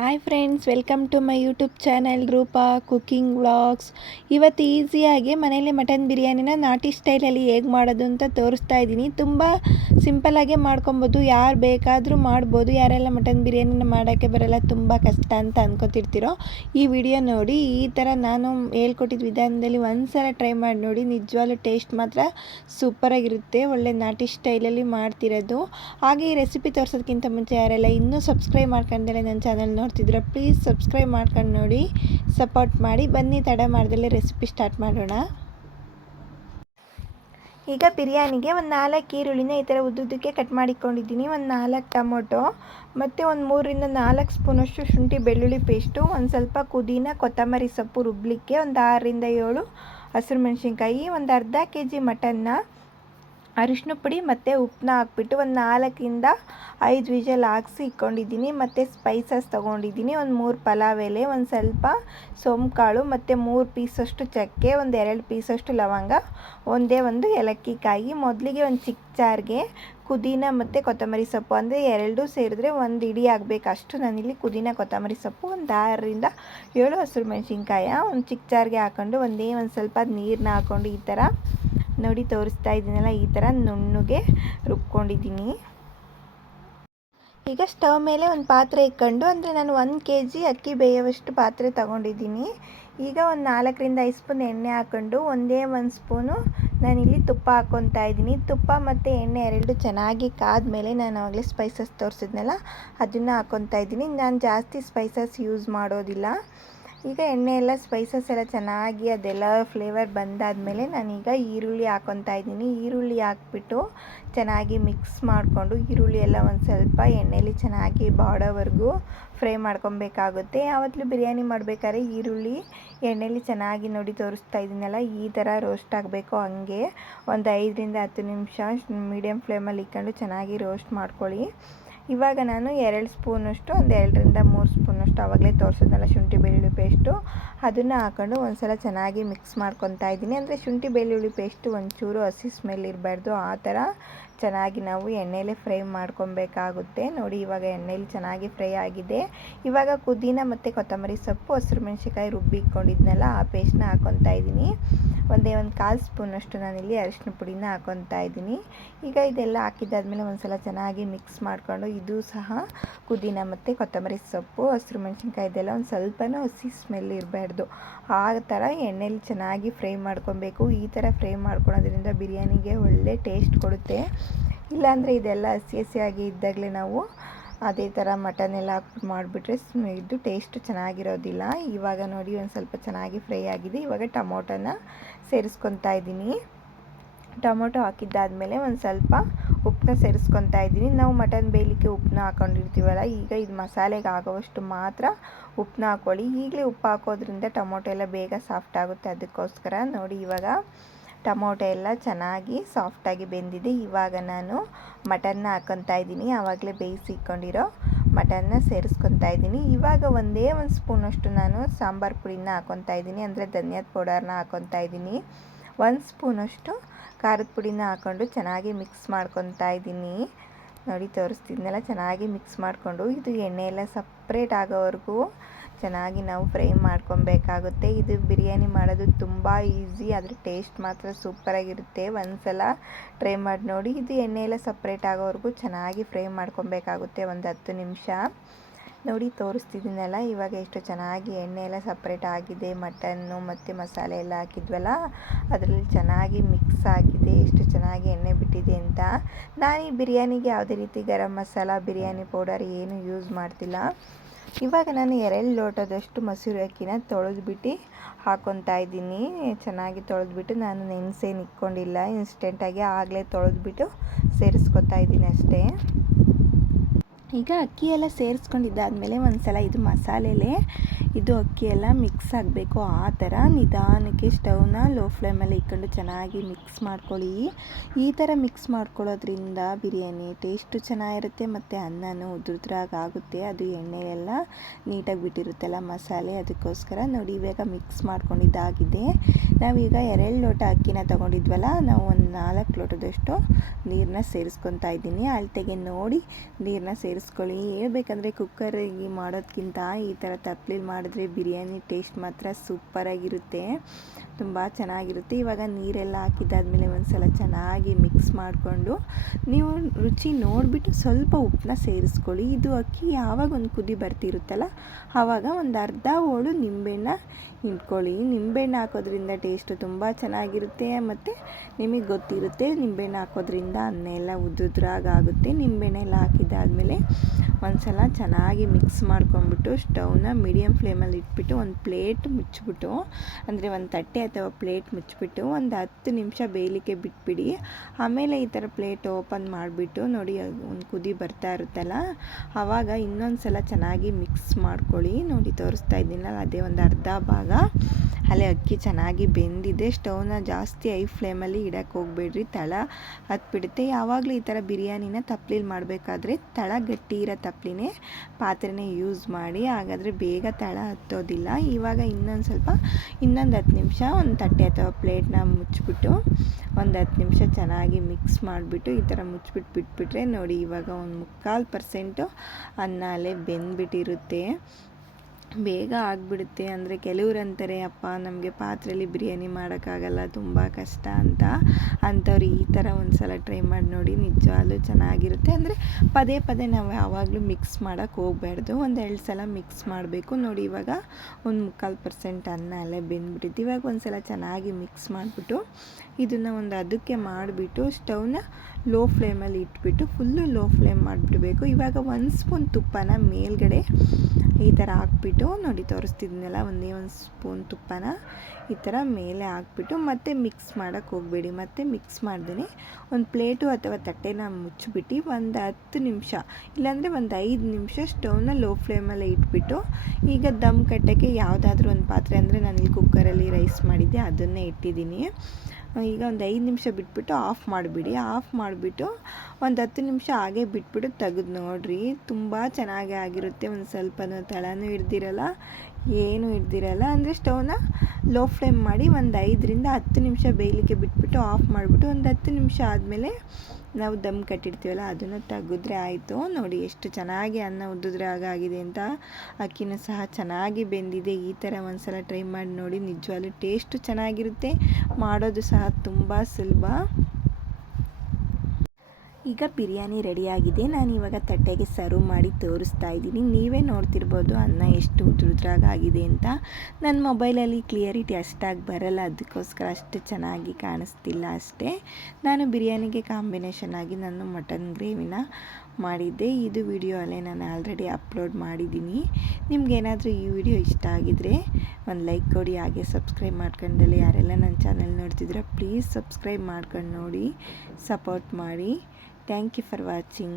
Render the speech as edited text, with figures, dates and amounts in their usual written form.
Hi friends, welcome to my YouTube channel Roopa cooking vlogs. ಇವತ್ತು ಈಸಿಯಾಗಿ ಮನೆಯಲ್ಲೇ ಮಟನ್ ಬಿರಿಯಾನಿನ ನಾಟಿ ಸ್ಟೈಲಲ್ಲಿ ಹೇಗೆ ಮಾಡೋದು ಅಂತ ತೋರಿಸ್ತಾ ಇದ್ದೀನಿ. ತುಂಬ ಸಿಂಪಲ್ಲಾಗೆ ಮಾಡ್ಕೊಬೋದು, ಯಾರು ಬೇಕಾದರೂ ಮಾಡ್ಬೋದು. ಯಾರೆಲ್ಲ ಮಟನ್ ಬಿರಿಯಾನಿನ ಮಾಡೋಕ್ಕೆ ಬರೋಲ್ಲ, ತುಂಬ ಕಷ್ಟ ಅಂತ ಅಂದ್ಕೊತಿರ್ತೀರೋ, ಈ ವಿಡಿಯೋ ನೋಡಿ. ಈ ಥರ ನಾನು ಹೇಳ್ಕೊಟ್ಟಿದ್ದ ವಿಧಾನದಲ್ಲಿ ಒಂದ್ಸಲ ಟ್ರೈ ಮಾಡಿ ನೋಡಿ. ನಿಜವಾಗ್ಲೂ ಟೇಸ್ಟ್ ಮಾತ್ರ ಸೂಪರಾಗಿರುತ್ತೆ. ಒಳ್ಳೆ ನಾಟಿ ಸ್ಟೈಲಲ್ಲಿ ಮಾಡ್ತಿರೋದು. ಹಾಗೆ ಈ ರೆಸಿಪಿ ತೋರಿಸೋದಕ್ಕಿಂತ ಮುಂಚೆ ಯಾರೆಲ್ಲ ಇನ್ನೂ ಸಬ್ಸ್ಕ್ರೈಬ್ ಮಾಡ್ಕೊಂಡೇ ನನ್ನ ಚಾನಲ್ ನೋಡ್ತಿದ್ರೆ ಪ್ಲೀಸ್ ಸಬ್ಸ್ಕ್ರೈಬ್ ಮಾಡ್ಕೊಂಡು ನೋಡಿ, ಸಪೋರ್ಟ್ ಮಾಡಿ. ಬನ್ನಿ ತಡ ಮಾಡ್ದಲ್ಲೇ ರೆಸಿಪಿ ಸ್ಟಾರ್ಟ್ ಮಾಡೋಣ. ಈಗ ಬಿರಿಯಾನಿಗೆ ಒಂದು 4 ಈರುಳ್ಳಿನ ಈ ಥರ ಉದ್ದುದ್ದಕ್ಕೆ ಕಟ್ ಮಾಡಿಕೊಂಡಿದ್ದೀನಿ. ಒಂದು 4 ಟೊಮೊಟೊ ಮತ್ತು ಒಂದು 3ರಿಂದ 4 ಸ್ಪೂನಷ್ಟು ಶುಂಠಿ ಬೆಳ್ಳುಳ್ಳಿ ಪೇಸ್ಟು, ಒಂದು ಸ್ವಲ್ಪ ಪುದೀನ ಕೊತ್ತಂಬರಿ ಸೊಪ್ಪು ರುಬ್ಲಿಕ್ಕೆ, ಒಂದು 6ರಿಂದ 7 ಹಸಿರು ಮೆಣಸಿನ್ಕಾಯಿ, ಒಂದು ಅರ್ಧ kg ಮಟನ್ನ ಅರಿಶಿನ ಪುಡಿ ಮತ್ತು ಉಪ್ಪನ್ನ ಹಾಕ್ಬಿಟ್ಟು ಒಂದು 4ರಿಂದ 5 ವಿಷಲ್ ಹಾಕ್ಸಿ ಇಟ್ಕೊಂಡಿದ್ದೀನಿ. ಮತ್ತು ಸ್ಪೈಸಸ್ ತೊಗೊಂಡಿದ್ದೀನಿ. ಒಂದು 3 ಪಲಾವ್ ಎಲೆ, ಒಂದು ಸ್ವಲ್ಪ ಸೋಂಕಾಳು ಮತ್ತು 3 ಪೀಸಷ್ಟು ಚಕ್ಕೆ, ಒಂದು 2 ಪೀಸಷ್ಟು ಲವಂಗ, ಒಂದೇ ಒಂದು ಏಲಕ್ಕಿ ಕಾಯಿ. ಮೊದಲಿಗೆ ಒಂದು ಚಿಕ್ಕ ಜಾರ್ಗೆ ಪುದೀನ ಮತ್ತು ಕೊತ್ತಂಬರಿ ಸೊಪ್ಪು ಅಂದರೆ 2 ಸೇರಿದ್ರೆ ಒಂದು ಇಡೀ ಆಗಬೇಕು, ಅಷ್ಟು ನಾನಿಲ್ಲಿ ಪುದೀನ ಕೊತ್ತಂಬರಿ ಸೊಪ್ಪು, ಒಂದು 6ರಿಂದ 7 ಹಸಿರು ಮೆಣಸಿನ್ಕಾಯ ಒಂದು ಚಿಕ್ಕ ಜಾರ್ಗೆ ಹಾಕ್ಕೊಂಡು ಒಂದು ಸ್ವಲ್ಪ ನೀರನ್ನ ಹಾಕ್ಕೊಂಡು ಈ ಥರ ನೋಡಿ ತೋರಿಸ್ತಾ ಇದ್ದೀನಲ್ಲ, ಈ ಥರ ನುಣ್ಣಗೆ ರುಬ್ಕೊಂಡಿದ್ದೀನಿ. ಈಗ ಸ್ಟವ್ ಮೇಲೆ ಒಂದು ಪಾತ್ರೆ ಇಟ್ಕೊಂಡು, ಅಂದರೆ ನಾನು 1 kg ಅಕ್ಕಿ ಬೇಯುವಷ್ಟು ಪಾತ್ರೆ ತೊಗೊಂಡಿದ್ದೀನಿ. ಈಗ ಒಂದು 4ರಿಂದ 5 ಸ್ಪೂನ್ ಎಣ್ಣೆ ಹಾಕ್ಕೊಂಡು ಒಂದೇ 1 ಸ್ಪೂನು ನಾನಿಲ್ಲಿ ತುಪ್ಪ ಹಾಕ್ಕೊತಾ ಇದ್ದೀನಿ. ತುಪ್ಪ ಮತ್ತು ಎಣ್ಣೆ 2 ಚೆನ್ನಾಗಿ ಕಾದ್ಮೇಲೆ ನಾನು ಆವಾಗಲೇ ಸ್ಪೈಸಸ್ ತೋರಿಸಿದ್ನಲ್ಲ ಅದನ್ನು ಹಾಕ್ಕೊತಾ ಇದ್ದೀನಿ. ನಾನು ಜಾಸ್ತಿ ಸ್ಪೈಸಸ್ ಯೂಸ್ ಮಾಡೋದಿಲ್ಲ. ಈಗ ಎಣ್ಣೆ ಎಲ್ಲ ಸ್ಪೈಸಸ್ ಎಲ್ಲ ಚೆನ್ನಾಗಿ ಅದೆಲ್ಲ ಫ್ಲೇವರ್ ಬಂದಾದಮೇಲೆ ನಾನೀಗ ಈರುಳ್ಳಿ ಹಾಕ್ಕೊತಾ ಇದ್ದೀನಿ. ಈರುಳ್ಳಿ ಹಾಕ್ಬಿಟ್ಟು ಚೆನ್ನಾಗಿ ಮಿಕ್ಸ್ ಮಾಡಿಕೊಂಡು ಈರುಳ್ಳಿ ಎಲ್ಲ ಒಂದು ಸ್ವಲ್ಪ ಎಣ್ಣೆಯಲ್ಲಿ ಚೆನ್ನಾಗಿ ಬಾಡೋವರೆಗೂ ಫ್ರೈ ಮಾಡ್ಕೊಬೇಕಾಗುತ್ತೆ. ಯಾವತ್ತೂ ಬಿರಿಯಾನಿ ಮಾಡಬೇಕಾದ್ರೆ ಈರುಳ್ಳಿ ಎಣ್ಣೆಯಲ್ಲಿ ಚೆನ್ನಾಗಿ ನೋಡಿ ತೋರಿಸ್ತಾ ಇದ್ದೀನಲ್ಲ, ಈ ಥರ ರೋಸ್ಟ್ ಆಗಬೇಕು. ಹಂಗೆ ಒಂದು 5ರಿಂದ 10 ನಿಮಿಷ ಮೀಡಿಯಮ್ ಫ್ಲೇಮಲ್ಲಿ ಇಟ್ಕೊಂಡು ಚೆನ್ನಾಗಿ ರೋಸ್ಟ್ ಮಾಡ್ಕೊಳ್ಳಿ. ಇವಾಗ ನಾನು 2 ಸ್ಪೂನಷ್ಟು, ಒಂದು 2ರಿಂದ 3 ಸ್ಪೂನಷ್ಟು ಆವಾಗಲೇ ತೋರಿಸಿದ್ನಲ್ಲ ಶುಂಠಿ ಬೆಳ್ಳುಳ್ಳಿ ಪೇಸ್ಟು, ಅದನ್ನು ಹಾಕ್ಕೊಂಡು ಒಂದು ಸಲ ಚೆನ್ನಾಗಿ ಮಿಕ್ಸ್ ಮಾಡ್ಕೊತಾ ಇದ್ದೀನಿ. ಅಂದರೆ ಶುಂಠಿ ಬೆಳ್ಳುಳ್ಳಿ ಪೇಸ್ಟು ಒಂಚೂರು ಹಸಿ ಸ್ಮೆಲ್ ಇರಬಾರ್ದು, ಆ ಥರ ಚೆನ್ನಾಗಿ ನಾವು ಎಣ್ಣೆಯಲ್ಲಿ ಫ್ರೈ ಮಾಡ್ಕೊಬೇಕಾಗುತ್ತೆ. ನೋಡಿ ಇವಾಗ ಎಣ್ಣೆಯಲ್ಲಿ ಚೆನ್ನಾಗಿ ಫ್ರೈ ಆಗಿದೆ. ಇವಾಗ ಪುದೀನ ಮತ್ತು ಕೊತ್ತಂಬರಿ ಸೊಪ್ಪು, ಹಸಿರು ಮೆಣಸಿನ್ಕಾಯಿ ರುಬ್ಬಿ ಇಟ್ಕೊಂಡಿದ್ನಲ್ಲ ಆ ಪೇಸ್ಟ್ನ ಹಾಕ್ಕೊತಾ ಇದ್ದೀನಿ. ಒಂದು 1/4 ಸ್ಪೂನಷ್ಟು ನಾನಿಲ್ಲಿ ಅರಿಶಿನ ಪುಡಿನ ಹಾಕ್ಕೊತಾ ಇದ್ದೀನಿ. ಈಗ ಇದೆಲ್ಲ ಹಾಕಿದ್ದಾದಮೇಲೆ ಒಂದು ಸಲ ಚೆನ್ನಾಗಿ ಮಿಕ್ಸ್ ಮಾಡಿಕೊಂಡು, ಇದು ಸಹ ಪುದೀನ ಮತ್ತು ಕೊತ್ತಂಬರಿ ಸೊಪ್ಪು, ಹಸಿರು ಮೆಣಸಿನ್ಕಾಯಿ ಇದೆಲ್ಲ ಒಂದು ಸ್ವಲ್ಪನೂ ಹಸಿ ಸ್ಮೆಲ್ ಇರಬಾರ್ದು, ಆ ಥರ ಎಣ್ಣೆಯಲ್ಲಿ ಚೆನ್ನಾಗಿ ಫ್ರೈ ಮಾಡ್ಕೊಬೇಕು. ಈ ಥರ ಫ್ರೈ ಮಾಡ್ಕೊಳೋದ್ರಿಂದ ಬಿರಿಯಾನಿಗೆ ಒಳ್ಳೆ ಟೇಸ್ಟ್ ಕೊಡುತ್ತೆ. ಇಲ್ಲಾಂದರೆ ಇದೆಲ್ಲ ಹಸಿ ಹಸಿಯಾಗಿ ಇದ್ದಾಗಲೇ ನಾವು ಅದೇ ಥರ ಮಟನ್ ಎಲ್ಲ ಹಾಕ್ಬಿಟ್ಟು ಮಾಡಿಬಿಟ್ರೆ ಇದು ಟೇಸ್ಟ್ ಚೆನ್ನಾಗಿರೋದಿಲ್ಲ. ಇವಾಗ ನೋಡಿ ಒಂದು ಸ್ವಲ್ಪ ಚೆನ್ನಾಗಿ ಫ್ರೈ ಆಗಿದೆ. ಇವಾಗ ಟೊಮೊಟೊನ ಸೇರಿಸ್ಕೊತಾ ಇದ್ದೀನಿ. ಟೊಮೊಟೊ ಹಾಕಿದ್ದಾದಮೇಲೆ ಒಂದು ಸ್ವಲ್ಪ ಉಪ್ಪನ್ನ ಸೇರಿಸ್ಕೊತಾ ಇದ್ದೀನಿ. ನಾವು ಮಟನ್ ಬೇಯಲಿಕ್ಕೆ ಉಪ್ಪನ್ನ ಹಾಕ್ಕೊಂಡಿರ್ತೀವಲ್ಲ, ಈಗ ಇದು ಮಸಾಲೆಗೆ ಆಗೋವಷ್ಟು ಮಾತ್ರ ಉಪ್ಪನ್ನ ಹಾಕ್ಕೊಳ್ಳಿ. ಈಗಲೇ ಉಪ್ಪು ಹಾಕೋದ್ರಿಂದ ಟೊಮೊಟೊ ಎಲ್ಲ ಬೇಗ ಸಾಫ್ಟ್ ಆಗುತ್ತೆ, ಅದಕ್ಕೋಸ್ಕರ. ನೋಡಿ ಇವಾಗ ಟೊಮೊಟೊ ಎಲ್ಲ ಚೆನ್ನಾಗಿ ಸಾಫ್ಟಾಗಿ ಬೆಂದಿದೆ. ಇವಾಗ ನಾನು ಮಟನ್ನ ಹಾಕ್ಕೊತಾ ಇದ್ದೀನಿ. ಆವಾಗಲೇ ಬೇಯಿಸಿ ಇಟ್ಕೊಂಡಿರೋ ಮಟನ್ನ ಸೇರಿಸ್ಕೊತಾ ಇದ್ದೀನಿ. ಇವಾಗ ಒಂದೇ 1 ಸ್ಪೂನಷ್ಟು ನಾನು ಸಾಂಬಾರು ಪುಡಿನ ಹಾಕ್ಕೊತಾ ಇದ್ದೀನಿ, ಅಂದರೆ ಧನಿಯಾದ ಪೌಡರ್ನ ಹಾಕ್ಕೊತಾ ಇದ್ದೀನಿ. 1 ಸ್ಪೂನಷ್ಟು ಖಾರದ ಪುಡಿನ ಹಾಕ್ಕೊಂಡು ಚೆನ್ನಾಗಿ ಮಿಕ್ಸ್ ಮಾಡ್ಕೊತಾ ಇದ್ದೀನಿ. ನೋಡಿ ತೋರಿಸ್ತಿದ್ನಲ್ಲ, ಚೆನ್ನಾಗಿ ಮಿಕ್ಸ್ ಮಾಡಿಕೊಂಡು ಇದು ಎಣ್ಣೆ ಎಲ್ಲ ಸಪ್ರೇಟ್ ಆಗೋವರೆಗೂ ಚೆನ್ನಾಗಿ ನಾವು ಫ್ರೈ ಮಾಡ್ಕೊಬೇಕಾಗುತ್ತೆ. ಇದು ಬಿರಿಯಾನಿ ಮಾಡೋದು ತುಂಬ ಈಸಿ, ಆದರೆ ಟೇಸ್ಟ್ ಮಾತ್ರ ಸೂಪರಾಗಿರುತ್ತೆ. ಒಂದು ಸಲ ಟ್ರೈ ಮಾಡಿ ನೋಡಿ. ಇದು ಎಣ್ಣೆ ಎಲ್ಲ ಸಪ್ರೇಟ್ ಆಗೋವರೆಗೂ ಚೆನ್ನಾಗಿ ಫ್ರೈ ಮಾಡ್ಕೊಬೇಕಾಗುತ್ತೆ, ಒಂದು 10 ನಿಮಿಷ. ನೋಡಿ ತೋರಿಸ್ತಿದ್ದೀನಲ್ಲ, ಇವಾಗ ಎಷ್ಟು ಚೆನ್ನಾಗಿ ಎಣ್ಣೆ ಎಲ್ಲ ಸಪ್ರೇಟ್ ಆಗಿದೆ. ಮಟನ್ನು ಮತ್ತು ಮಸಾಲೆ ಎಲ್ಲ ಹಾಕಿದ್ವಲ್ಲ ಅದರಲ್ಲಿ ಚೆನ್ನಾಗಿ ಮಿಕ್ಸ್ ಆಗಿದೆ, ಎಷ್ಟು ಚೆನ್ನಾಗಿ ಎಣ್ಣೆ ಬಿಟ್ಟಿದೆ ಅಂತ. ನಾನು ಈ ಬಿರಿಯಾನಿಗೆ ಯಾವುದೇ ರೀತಿ ಗರಂ ಮಸಾಲ, ಬಿರಿಯಾನಿ ಪೌಡರ್ ಏನು ಯೂಸ್ ಮಾಡ್ತಿಲ್ಲ. ಇವಾಗ ನಾನು 2 ಲೋಟದಷ್ಟು ಮೊಸರು ಅಕ್ಕಿನ ತೊಳೆದ್ಬಿಟ್ಟು ಹಾಕ್ಕೊತಾ ಇದ್ದೀನಿ. ಚೆನ್ನಾಗಿ ತೊಳೆದ್ಬಿಟ್ಟು, ನಾನು ನೆನೆಸೇನು ಇಟ್ಕೊಂಡಿಲ್ಲ, ಇನ್ಸ್ಟೆಂಟಾಗಿ ಆಗಲೇ ತೊಳೆದ್ಬಿಟ್ಟು ಸೇರಿಸ್ಕೊತಾ ಇದ್ದೀನಿ ಅಷ್ಟೇ. ಈಗ ಅಕ್ಕಿ ಎಲ್ಲ ಸೇರಿಸ್ಕೊಂಡಿದ್ದಾದಮೇಲೆ ಒಂದು ಸಲ ಇದು ಮಸಾಲೆಲೆ ಇದು ಅಕ್ಕಿ ಎಲ್ಲ ಮಿಕ್ಸ್ ಆಗಬೇಕು, ಆ ಥರ ನಿಧಾನಕ್ಕೆ ಸ್ಟವ್ನ ಲೋ ಫ್ಲೇಮಲ್ಲಿ ಇಟ್ಕೊಂಡು ಚೆನ್ನಾಗಿ ಮಿಕ್ಸ್ ಮಾಡ್ಕೊಳ್ಳಿ. ಈ ಥರ ಮಿಕ್ಸ್ ಮಾಡ್ಕೊಳ್ಳೋದ್ರಿಂದ ಬಿರಿಯಾನಿ ಟೇಸ್ಟು ಚೆನ್ನಾಗಿರುತ್ತೆ ಮತ್ತು ಅನ್ನನೂ ಉದುರುದ್ರಾಗುತ್ತೆ. ಅದು ಎಣ್ಣೆಯೆಲ್ಲ ನೀಟಾಗಿ ಬಿಟ್ಟಿರುತ್ತಲ್ಲ ಮಸಾಲೆ, ಅದಕ್ಕೋಸ್ಕರ. ನೋಡಿ ಇವಾಗ ಮಿಕ್ಸ್ ಮಾಡ್ಕೊಂಡಿದ್ದಾಗಿದೆ. ನಾವೀಗ 2 ಲೋಟ ಅಕ್ಕಿನ ತೊಗೊಂಡಿದ್ವಲ್ಲ, ನಾವು ಒಂದು 4 ಲೋಟದಷ್ಟು ನೀರನ್ನ ಸೇರಿಸ್ಕೊತಾ ಇದ್ದೀನಿ. ಅಳತೆಗೆ ನೋಡಿ ನೀರನ್ನ ಸೇರಿಸ್ಕೊಳ್ಳಿ. ಹೇಳ್ಬೇಕಂದ್ರೆ ಕುಕ್ಕರಿಗೆ ಮಾಡೋದಕ್ಕಿಂತ ಈ ಥರ ತಪ್ಪಲೆಲಿ ಮಾಡಿದ್ರೆ ಬಿರಿಯಾನಿ ಟೇಸ್ಟ್ ಮಾತ್ರ ಸೂಪರಾಗಿರುತ್ತೆ, ತುಂಬ ಚೆನ್ನಾಗಿರುತ್ತೆ. ಇವಾಗ ನೀರೆಲ್ಲ ಹಾಕಿದ್ದಾದಮೇಲೆ ಒಂದು ಸಲ ಚೆನ್ನಾಗಿ ಮಿಕ್ಸ್ ಮಾಡಿಕೊಂಡು ನೀವು ರುಚಿ ನೋಡಿಬಿಟ್ಟು ಸ್ವಲ್ಪ ಉಪ್ಪನ್ನ ಸೇರಿಸ್ಕೊಳ್ಳಿ. ಇದು ಅಕ್ಕಿ ಯಾವಾಗ ಒಂದು ಕುದಿ ಬರ್ತಿರುತ್ತಲ್ಲ ಆವಾಗ ಒಂದು ಅರ್ಧ ಹೋಳು ನಿಂಬೆಹಣ್ಣ ಹಿಂಡ್ಕೊಳ್ಳಿ. ನಿಂಬೆಹಣ್ಣು ಹಾಕೋದ್ರಿಂದ ಟೇಸ್ಟು ತುಂಬ ಚೆನ್ನಾಗಿರುತ್ತೆ, ಮತ್ತು ನಿಮಗೆ ಗೊತ್ತಿರುತ್ತೆ ನಿಂಬೆಹಣ್ಣು ಹಾಕೋದ್ರಿಂದ ಅನ್ನ ಎಲ್ಲ ಉದುದ್ರಾಗುತ್ತೆ. ನಿಂಬೆಹಣ್ಣೆಲ್ಲ ಹಾಕಿದ್ದಾದಮೇಲೆ ಒಂದು ಸಲ ಚೆನ್ನಾಗಿ ಮಿಕ್ಸ್ ಮಾಡ್ಕೊಂಬಿಟ್ಟು ಸ್ಟವ್ನ ಮೀಡಿಯಮ್ ಫ್ಲೇಮಲ್ಲಿ ಇಟ್ಬಿಟ್ಟು ಒಂದು ಪ್ಲೇಟ್ ಮುಚ್ಚಿಬಿಟ್ಟು, ಅಂದರೆ ಒಂದು ತಟ್ಟೆ ಅಥವಾ ಪ್ಲೇಟ್ ಮುಚ್ಚಿಬಿಟ್ಟು ಒಂದು 10 ನಿಮಿಷ ಬೇಯಲಿಕ್ಕೆ ಬಿಟ್ಬಿಡಿ. ಆಮೇಲೆ ಈ ಥರ ಪ್ಲೇಟ್ ಓಪನ್ ಮಾಡಿಬಿಟ್ಟು ನೋಡಿ ಒಂದು ಕುದಿ ಬರ್ತಾ ಇರುತ್ತಲ್ಲ ಆವಾಗ ಇನ್ನೊಂದು ಸಲ ಚೆನ್ನಾಗಿ ಮಿಕ್ಸ್ ಮಾಡ್ಕೊಳ್ಳಿ. ನೋಡಿ ತೋರಿಸ್ತಾ ಇದ್ದೀನಲ್ಲ ಅದೇ ಒಂದು ಅರ್ಧ ಭಾಗ ಅಲ್ಲೇ ಅಕ್ಕಿ ಚೆನ್ನಾಗಿ ಬೆಂದಿದೆ. ಸ್ಟವ್ನ ಜಾಸ್ತಿ ಐ ಫ್ಲೇಮಲ್ಲಿ ಇಡಕ್ಕೆ ಹೋಗಬೇಡ್ರಿ, ತಳ ಹತ್ಬಿಡುತ್ತೆ. ಯಾವಾಗಲೂ ಈ ಥರ ಬಿರಿಯಾನಿನ ತಪ್ಪಲೆಲಿ ಮಾಡಬೇಕಾದ್ರೆ ತಳ ಗಟ್ಟಿ ಇರೋ ತಪ್ಪಲಿನೇ ಪಾತ್ರೆನೇ ಯೂಸ್ ಮಾಡಿ, ಹಾಗಾದರೆ ಬೇಗ ತಳ ಹತ್ತೋದಿಲ್ಲ. ಇವಾಗ ಇನ್ನೊಂದು 10 ನಿಮಿಷ ಒಂದು ತಟ್ಟೆ ಅಥವಾ ಪ್ಲೇಟ್ನ ಮುಚ್ಚಿಬಿಟ್ಟು ಒಂದು 10 ನಿಮಿಷ ಚೆನ್ನಾಗಿ ಮಿಕ್ಸ್ ಮಾಡಿಬಿಟ್ಟು ಈ ಥರ ಮುಚ್ಚಿಬಿಟ್ಟು ಬಿಟ್ಬಿಟ್ರೆ ನೋಡಿ ಇವಾಗ ಒಂದು 3/4% ಅನ್ನ ಅಲ್ಲೇ ಬೆಂದ್ಬಿಟ್ಟಿರುತ್ತೆ, ಬೇಗ ಆಗಿಬಿಡುತ್ತೆ. ಅಂದರೆ ಕೆಲವ್ರು ಅಂತಾರೆ ಅಪ್ಪ ನಮಗೆ ಪಾತ್ರೆಯಲ್ಲಿ ಬಿರಿಯಾನಿ ಮಾಡೋಕ್ಕಾಗಲ್ಲ, ತುಂಬ ಕಷ್ಟ ಅಂಥವ್ರು ಈ ಥರ ಒಂದು ಸಲ ಟ್ರೈ ಮಾಡಿ ನೋಡಿ, ನಿಜವಾಗ್ಲೂ ಚೆನ್ನಾಗಿರುತ್ತೆ. ಅಂದರೆ ಪದೇ ಪದೇ ನಾವು ಯಾವಾಗಲೂ ಮಿಕ್ಸ್ ಮಾಡೋಕ್ಕೆ ಹೋಗಬಾರ್ದು, ಒಂದು 2 ಸಲ ಮಿಕ್ಸ್ ಮಾಡಬೇಕು. ನೋಡಿ ಇವಾಗ ಒಂದು 3/4% ಅನ್ನ ಅಲ್ಲೇ ಬೆಂದ್ಬಿಟ್ಟಿತ್ತು. ಇವಾಗ ಒಂದು ಸಲ ಚೆನ್ನಾಗಿ ಮಿಕ್ಸ್ ಮಾಡಿಬಿಟ್ಟು ಇದನ್ನು ಒಂದು ಅದಕ್ಕೆ ಮಾಡಿಬಿಟ್ಟು ಸ್ಟವ್ನ ಲೋ ಫ್ಲೇಮಲ್ಲಿ ಇಟ್ಬಿಟ್ಟು ಫುಲ್ಲು ಲೋ ಫ್ಲೇಮ್ ಮಾಡಿಬಿಡಬೇಕು. ಇವಾಗ 1 ಸ್ಪೂನ್ ತುಪ್ಪನ ಮೇಲ್ಗಡೆ ಈ ಥರ ಹಾಕ್ಬಿಟ್ಟು ನೋಡಿ ತೋರಿಸ್ತಿದ್ನಲ್ಲ ಒಂದೇ 1 ಸ್ಪೂನ್ ತುಪ್ಪನ ಈ ಥರ ಮೇಲೆ ಹಾಕ್ಬಿಟ್ಟು ಮತ್ತೆ ಮಿಕ್ಸ್ ಮಾಡೋಕ್ಕೆ ಹೋಗಬೇಡಿ. ಮತ್ತೆ ಮಿಕ್ಸ್ ಮಾಡ್ದೇ ಒಂದು ಪ್ಲೇಟು ಅಥವಾ ತಟ್ಟೆನ ಮುಚ್ಚಿಬಿಟ್ಟು ಒಂದು 10 ನಿಮಿಷ ಇಲ್ಲಾಂದರೆ ಒಂದು 5 ನಿಮಿಷ ಸ್ಟವ್ನ ಲೋ ಫ್ಲೇಮಲ್ಲೇ ಇಟ್ಬಿಟ್ಟು ಈಗ ದಮ್ ಕಟ್ಟೋಕ್ಕೆ ಯಾವುದಾದ್ರೂ ಒಂದು ಪಾತ್ರೆ, ಅಂದರೆ ನಾನಿಲ್ಲಿ ಕುಕ್ಕರಲ್ಲಿ ರೈಸ್ ಮಾಡಿದ್ದೆ ಅದನ್ನೇ ಇಟ್ಟಿದ್ದೀನಿ. ಈಗ ಒಂದು 5 ನಿಮಿಷ ಬಿಟ್ಬಿಟ್ಟು ಆಫ್ ಮಾಡಿಬಿಡಿ. ಆಫ್ ಮಾಡಿಬಿಟ್ಟು ಒಂದು 10 ನಿಮಿಷ ಹಾಗೆ ಬಿಟ್ಬಿಟ್ಟು ತೆಗೆದು ನೋಡಿರಿ, ತುಂಬ ಚೆನ್ನಾಗೇ ಆಗಿರುತ್ತೆ. ಒಂದು ಸ್ವಲ್ಪನೂ ತಳನೂ ಹಿಡ್ದಿರಲ್ಲ, ಏನೂ ಹಿಡ್ದಿರಲ್ಲ. ಅಂದರೆ ಸ್ಟವ್ನ ಲೋ ಫ್ಲೇಮ್ ಮಾಡಿ ಒಂದು 5ರಿಂದ 10 ನಿಮಿಷ ಬೇಯಲಿಕ್ಕೆ ಬಿಟ್ಬಿಟ್ಟು ಆಫ್ ಮಾಡಿಬಿಟ್ಟು ಒಂದು 10 ನಿಮಿಷ ಆದಮೇಲೆ ನಾವು ದಮ್ ಕಟ್ಟಿರ್ತೀವಲ್ಲ ಅದನ್ನು ತೆಗೆದ್ರೆ ಆಯಿತು. ನೋಡಿ ಎಷ್ಟು ಚೆನ್ನಾಗಿ ಅನ್ನ ಉದ್ದುದ್ರಾಗ ಆಗಿದೆ ಅಂತ, ಅಕ್ಕಿನೂ ಸಹ ಚೆನ್ನಾಗಿ ಬೆಂದಿದೆ. ಈ ಥರ ಒಂದು ಸಲ ಟ್ರೈ ಮಾಡಿ ನೋಡಿ, ನಿಜವಾಗ್ಲೂ ಟೇಸ್ಟು ಚೆನ್ನಾಗಿರುತ್ತೆ, ಮಾಡೋದು ಸಹ ತುಂಬ ಸುಲಭ. ಈಗ ಬಿರಿಯಾನಿ ರೆಡಿಯಾಗಿದೆ. ನಾನು ಇವಾಗ ತಟ್ಟೆಗೆ ಸರ್ವ್ ಮಾಡಿ ತೋರಿಸ್ತಾ ಇದ್ದೀನಿ. ನೀವೇ ನೋಡ್ತಿರ್ಬೋದು ಅನ್ನ ಎಷ್ಟು ಉದುದ್ರಾಗಿದೆ ಅಂತ. ನನ್ನ ಮೊಬೈಲಲ್ಲಿ ಕ್ಲಿಯರಿಟಿ ಅಷ್ಟಾಗಿ ಬರಲ್ಲ, ಅದಕ್ಕೋಸ್ಕರ ಅಷ್ಟು ಚೆನ್ನಾಗಿ ಕಾಣಿಸ್ತಿಲ್ಲ ಅಷ್ಟೇ. ನಾನು ಬಿರಿಯಾನಿಗೆ ಕಾಂಬಿನೇಷನ್ ಆಗಿ ನಾನು ಮಟನ್ ಗ್ರೇವಿನ ಮಾಡಿದ್ದೆ. ಇದು ವಿಡಿಯೋ ಅಲ್ಲೇ ನಾನು ಆಲ್ರೆಡಿ ಅಪ್ಲೋಡ್ ಮಾಡಿದ್ದೀನಿ. ನಿಮ್ಗೇನಾದರೂ ಈ ವಿಡಿಯೋ ಇಷ್ಟ ಆಗಿದರೆ ಒಂದು ಲೈಕ್ ಕೊಡಿ, ಹಾಗೆ ಸಬ್ಸ್ಕ್ರೈಬ್ ಮಾಡ್ಕೊಂಡಲ್ಲಿ ಯಾರೆಲ್ಲ ನನ್ನ ಚಾನಲ್ ನೋಡ್ತಿದ್ರೆ ಪ್ಲೀಸ್ ಸಬ್ಸ್ಕ್ರೈಬ್ ಮಾಡ್ಕೊಂಡು ನೋಡಿ, ಸಪೋರ್ಟ್ ಮಾಡಿ. Thank you for watching.